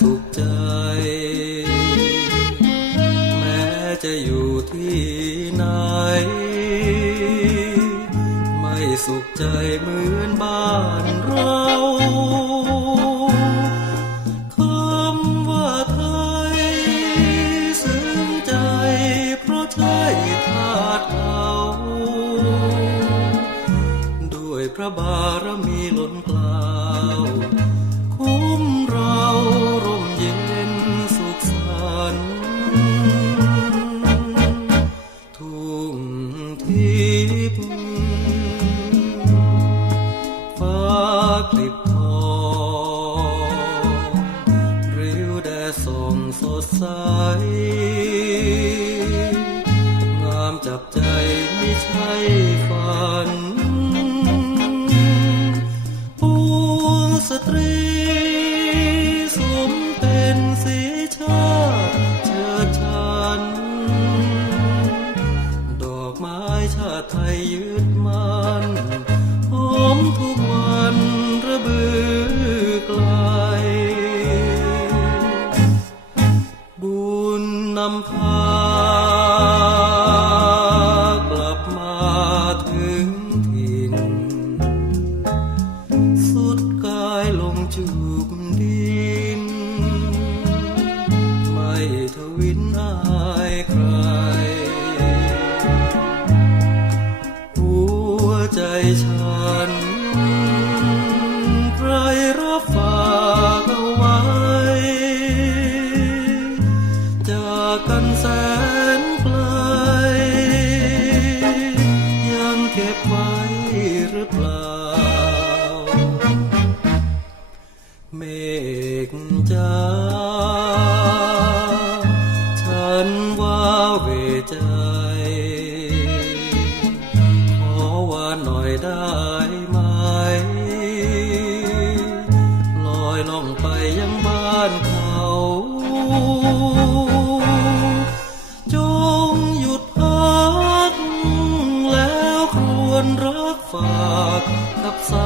สุขใจ แม้จะอยู่ที่ไหน ไม่สุขใจเหมือนบ้านเราคำว่าไทยซึ้งใจเพราะใช่ทาสเขาด้วยพระบารมีล้นเกล้า พย์ฟ้าคลิบทองริ้วแดดส่องสดใส งามจับใจไม่ใช่ฝัน ไทยยืดมันหอมทุกวันระบือไกล บุญนำพา เมฆจ้าฉันว่าเวใจ ขอว่าหน่อยได้ไหม ลอยล่องไปยังบ้านเขา จงหยุดพัก แล้วครวญรักฝากกับสา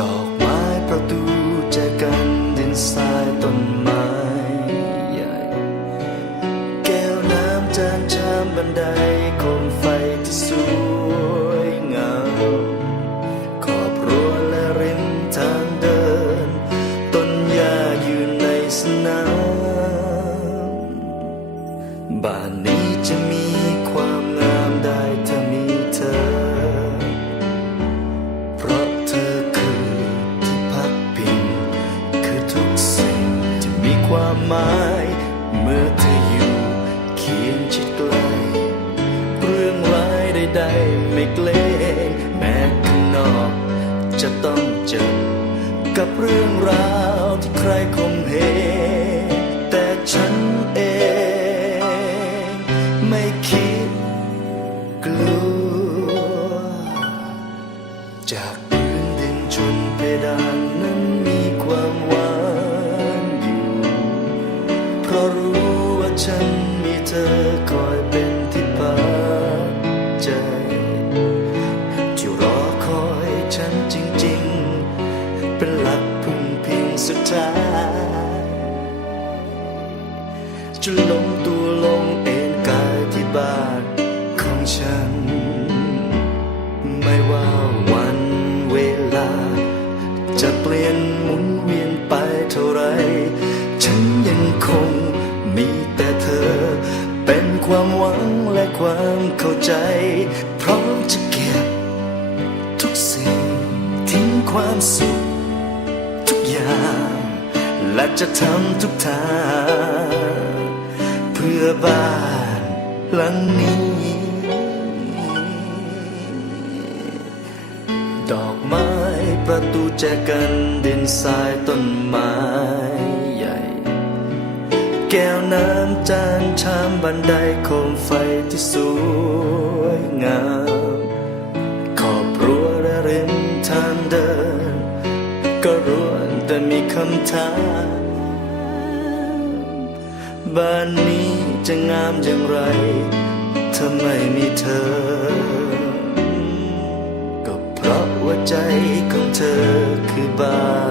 ดอกไม้ประตูแจอกันดินทรายต้นไม้ใหญ่ แก้วน้ำจานชามบันไดโคมไฟที่สวยงามขอบรั้วและริมทางเดิน ต้นหญ้าอยู่ในสนามบ้านนี้จะมี ใดไม่เกรงแม้ข้างนอก จะต้องเจอ กับเรื่องราวที่ใครคมเหงแต่ฉันเอง ไม่คิดกลัว จากพื้นดินจนเพดานนั้นมีความหวานอยู่ เพราะรู้ว่าฉันมีเธอ สุดท้ายจะล้มตัวลงเอ็นกายที่บ้านของฉัน ไม่ว่าวันเวลา จะเปลี่ยนหมุนเวียนไปเท่าไร ฉันยังคงมีแต่เธอ เป็นความหวังและความเข้าใจ พร้อมจะเก็บทุกสิ่งทิ้งความสุข อย่าง และจะทำทุกทางเพื่อบ้านหลังนี้ ดอกไม้ประตูแจกันดินทรายต้นไม้ใหญ่ แก้วน้ำจานชามบันไดโคมไฟที่สวยงาม คำถามบ้านนี้จะงามอย่างไรถ้าไม่มีเธอ ก็เพราะว่าใจของเธอคือบ้านของฉัน